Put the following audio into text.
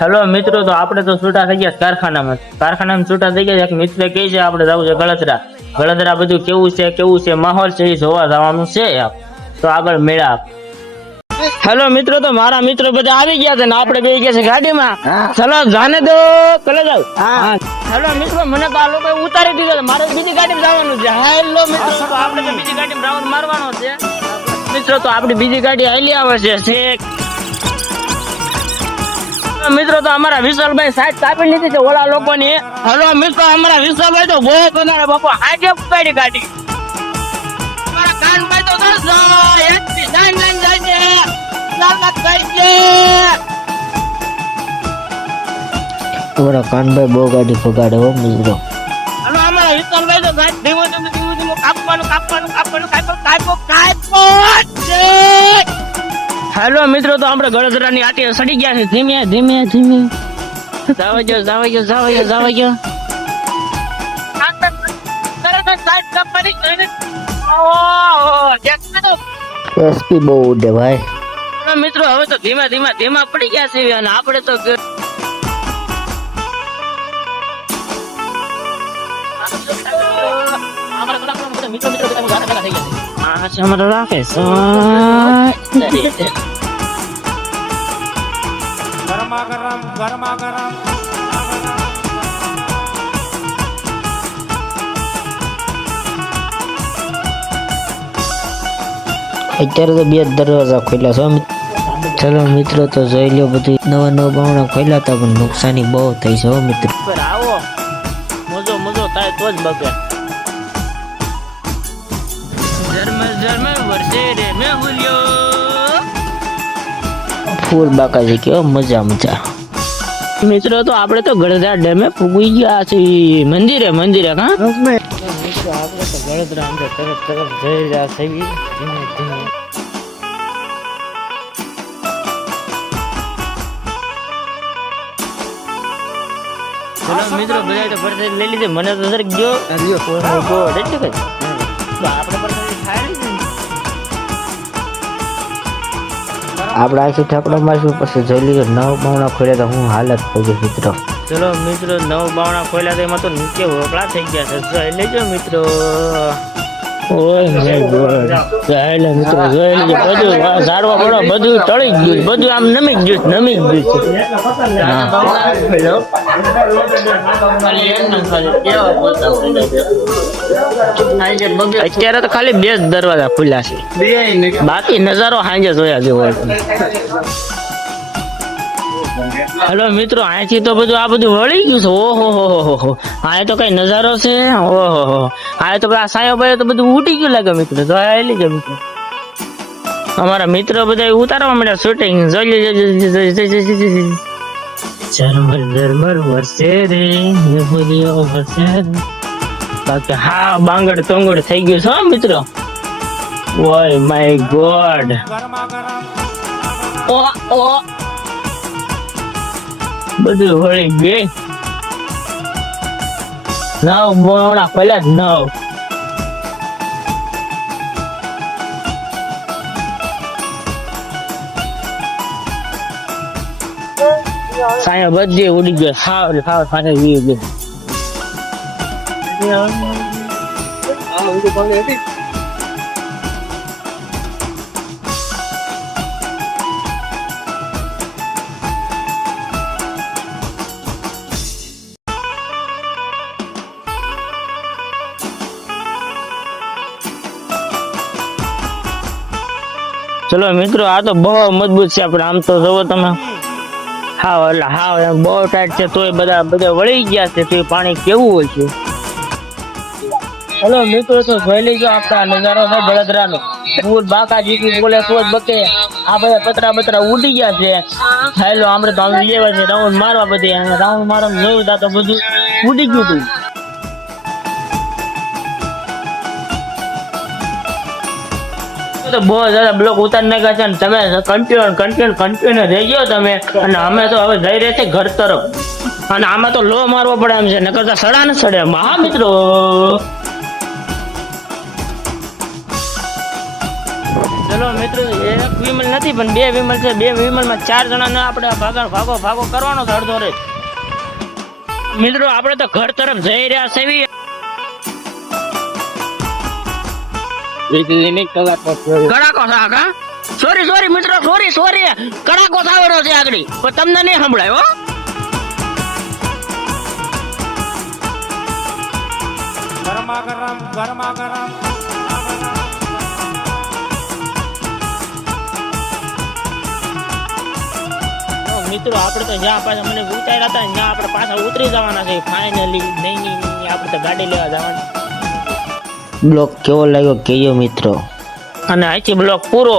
Hello મિત્રો, તો આપણે તો છૂટા થઈ ગયા કારખાનામાં છૂટા થઈ ગયા. એક મિત્ર કહે છે આપણે જવું છે ગળદરા બધું કેવું છે માહોલ છે એ જોવા જવાનું છે. તો આગળ મેળા. હેલો મિત્રો, તો મારા મિત્રો બધા આવી ગયા છે ને આપણે બે ગયા છે ગાડીમાં. ચલો જાને દો કલે જાવ. હેલો મિત્રો, મને તો આ લોકો ઉતારી દીધો છે, મારે બીજી ગાડીમાં જવાનું છે. હેલો મિત્રો, તો આપણે તો બીજી ગાડીમાં રાઉન્ડ મારવાનો છે. મિત્રો, તો આપણી બીજી ગાડી હાલી આવે છે. મિત્રો, તો અમારા વિશાલભાઈ સાઈડ કાપી લીધી છે ઓલા લોકોની. હલો મિત્રો, અમારા વિશાલભાઈ તો બહુ કોનારે બાપા હાજે પકડી ગાડી. અમારા કાનભાઈ તો અમારા કાનભાઈ બહુ ગાડી પગાડે હો મિત્રો. હલો અમારા વિશાલભાઈ તો ધીમું કાપવાનું. હેલો મિત્રો, તો આપણે ગળદરાની આટી સડી ગયા છે. ધીમે જાવ ગયો. એસપી બહુ ઉડે ભાઈ. મિત્રો, હવે તો ધીમા પડી ગયા છે અને આપણે તો અમારા રાખે ગરમા અત્યારે તો બે દરવાજા ખોલ્યા છે. ચલો મિત્રો, તો જોઈ લો બધું નવા બાવણા ખોલ્યા હતા પણ નુકસાની બહુ થઈ છે હો મિત્રો. આવો મજો થાય તો જ બગે. જર્મન વર્ષે રે મે ભૂલ્યો ફૂલ બાકાજી કેવો મજા. મિત્રો, તો આપણે તો ગળદરા ડેમે પૂગી ગયા છીએ. મંદિરે હા મિત્રો, આપણે તો ગળદરા અંદર તરફ જઈ રહ્યા છે ધીમે. ચલો મિત્રો, બધા તો પરસાદ લઈ લીધે. મને તો સર ગયો આપણે આપણે આખી ઠાકડો મારશું પછી જોઈ લીધો નવ બાવણા ખોલ્યા તો હું હાલત થઈ ગઈ મિત્રો. ચલો મિત્રો, 9 બાવણા ખોલ્યા તો એમાં તો નીચે હોકળા થઈ ગયા છે. જોઈ લેજો મિત્રો. ઓય માય ગોડ. ચાલે મિત્રો, જોઈ લેજો. બધું ઝાડવા પડો બધું ટળી ગયું, બધું આમ નમી ગયું. અત્યારે તો ખાલી 2 જ દરવાજા ખુલ્યા છે, બાકી નજારો સાંજે જોયા જેવો. હેલો મિત્રો, અહીંથી તો બધું આ બધું વળી ગયું છે. ઓહો, આ તો કઈ નજારો છે. ઓહો, આ તો બધા સાયો ભાઈ તો બધું ઉડી ગયું લાગે મિત્રો. જોઈ લેજો મિત્રો. અમારા મિત્રો બધા ઉતારવા માંડ્યા શૂટિંગ. જોઈ ઝરમર વર્ષે રે બાકી હા બાંગડ તોંગડ થઈ ગયું છે મિત્રો. ઓય માય ગોડ. ઓ બધું વળી ગઈ. 9 બાવણા ખોલ્યા 9. સાયા બધી ઉડી ગયો. હાવ સાને વી ગયો. ચલો મિત્રો, આ તો બહુ મજબૂત છે. આપણે આમ તો જોવો તમે, હાવ એમ બહુ ટાઈટ છે તોય બધા વળી ગયા છે. તો પાણી કેવું હોય છે. ચલો મિત્રો, તો જોઈ લેજો આપણા નજારો છે ગળદરાનો. ફૂલ બાકાજી બોલે તો જ બકે. આ બધા પતરા ઉડી ગયા છે. હેલો, આપણે તો લેવા છે રાઉન્ડ મારવા. બધી રાઉન્ડ મારવા જોયું તા તો બધું ઉડી ગયું હતું. તો બહુ જ્યાદા બ્લોક ઉતાર નાખ્યા છે. તમે કન્ટિન્યુ રહેજો તમે. અને અમે તો હવે જઈ રહ્યા છે ઘર તરફ. અને આમાં તો લો મારવો પડે એમ છે, નકર તો સડા ને સડે. હા મિત્રો, ચલો મિત્રો. મિત્રો એક વિમલ નથી પણ બે વિમલ છે. બે વિમલમાં 4 જણાને આપણે ભાગો કરવાનો છે અડધો રેત. મિત્રો આપણે તો ઘર તરફ જઈ રહ્યા છે. કડાકો થા સોરી મિત્રો સોરી કડાકો થાવાનો છે આગળ પણ તમને નહીં સંભળાય હો. ગરમા ગરમ મિત્રો આપણે તો જ્યાં પાછા મને ઉતાર્યા હતા ત્યાં આપણે પાછા ઉતરી જવાના છે ફાઇનલી. નહીં આપણે તો ગાડી લેવા જવાની. બ્લોગ કેવો લાગ્યો કહેજો મિત્રો. અને અહીંથી બ્લોક પૂરો.